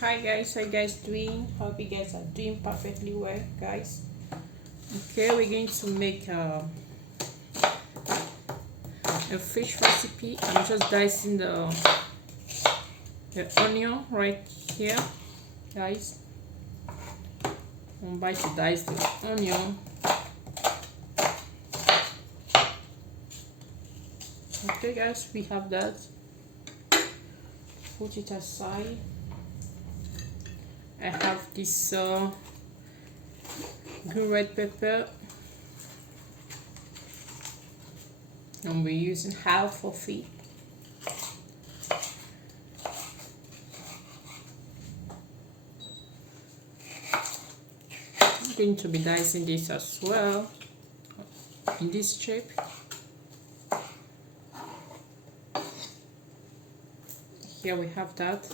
Hi guys, how you guys doing? Hope you guys are doing perfectly well, guys. Okay, we're going to make a fish recipe. I'm just dicing the onion right here, guys. I'm about to dice the onion. Okay, guys, we have that. Put it aside. I have this green red pepper. And we're using half of it. I'm going to be dicing this as well in this shape. Here we have that.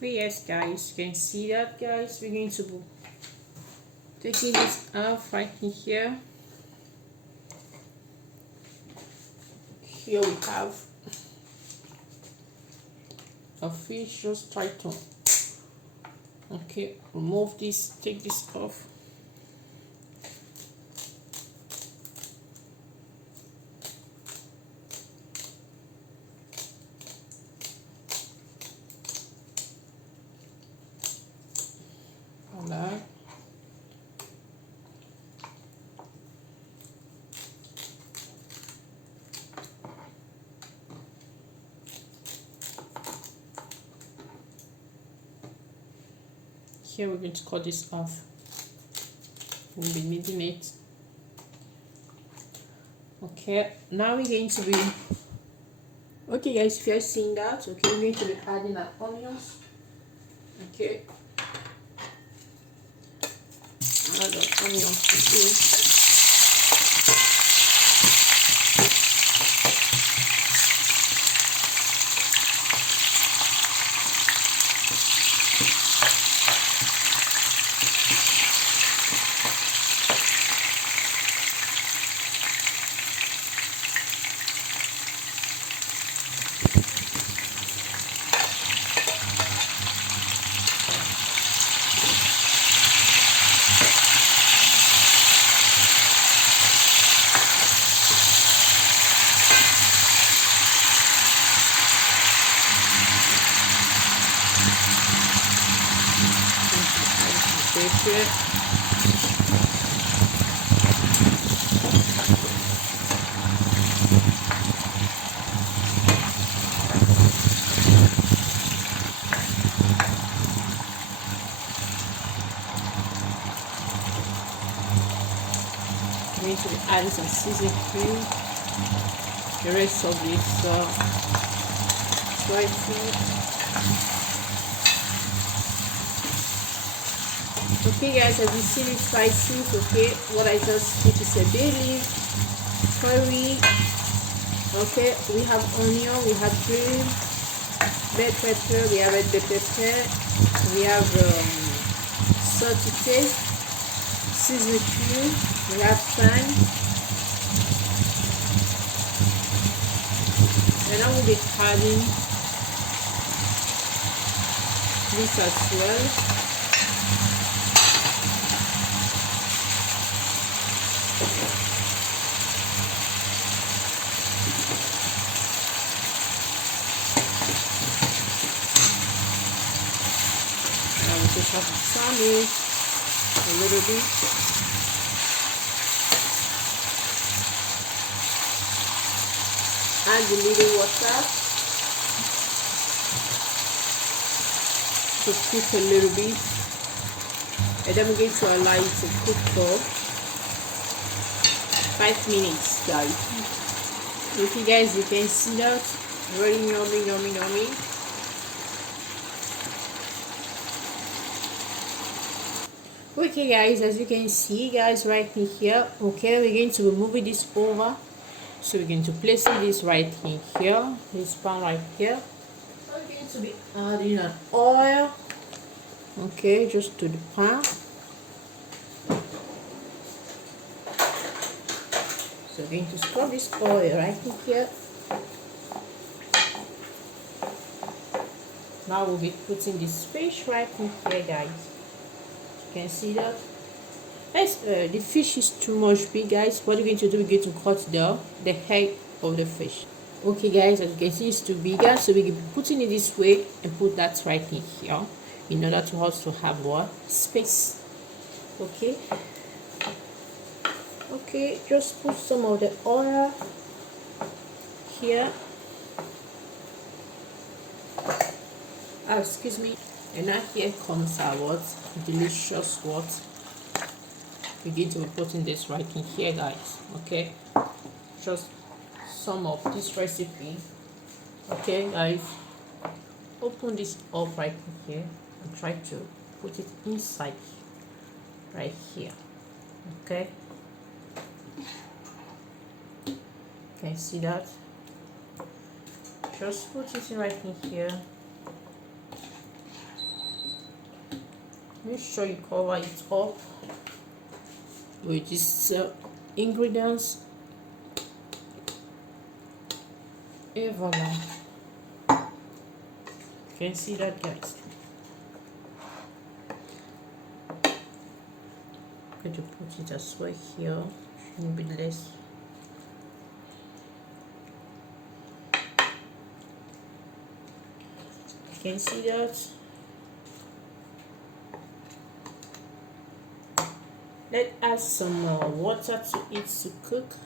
Yes, guys, you can see that, guys. We're going to be taking this off right in here. Here we have a fish. Just try to remove this, take this off. Voila. Here we're going to cut this off. We'll be needing it. Okay, now we're going to be guys, if you're seeing that, okay, we're going to be adding our onions. Okay, add the onions to this. It. I'm going to be adding some seasoning cream. The rest of this fried food. Okay, guys, as you see these spices, okay, what I just put is a bay leaf, curry. Okay, we have onion, we have green red pepper, we have red pepper, we have salt to taste, seasoning cube, we have thyme, and I will be adding this as well. Just have sandwich a little bit. Add a little water to cook a little bit, and then we're going to allow it to cook for 5 minutes, guys. If you guys, you can see that very yummy. Okay, guys, as you can see, guys, right in here, okay, we're going to be moving this over So we're going to place this right in here, this pan right here. We're going to be adding an oil, okay, just to the pan. So we're going to scrub this oil right in here. Now we'll be putting this fish right in here, guys. You can see that. As the fish is too much big, guys, what you're going to do, we're going to cut the head of the fish. Okay, guys, as you can see, it's too bigger, so we're putting it this way and put that right in here in order to also have more space. Okay. Okay, just put some of the oil here. Oh, excuse me. And now here comes our what? Delicious what? We're going to be putting this right in here, guys. Okay, just some of this recipe. Okay, guys, open this up right in here and try to put it inside right here. Okay, can you see that? Just put it right in here. Make sure you cover it up with these ingredients. Et voila. Can you see that, guys? I'm going to put it as well here, maybe less. Can you see that? Let's add some more water to it to cook.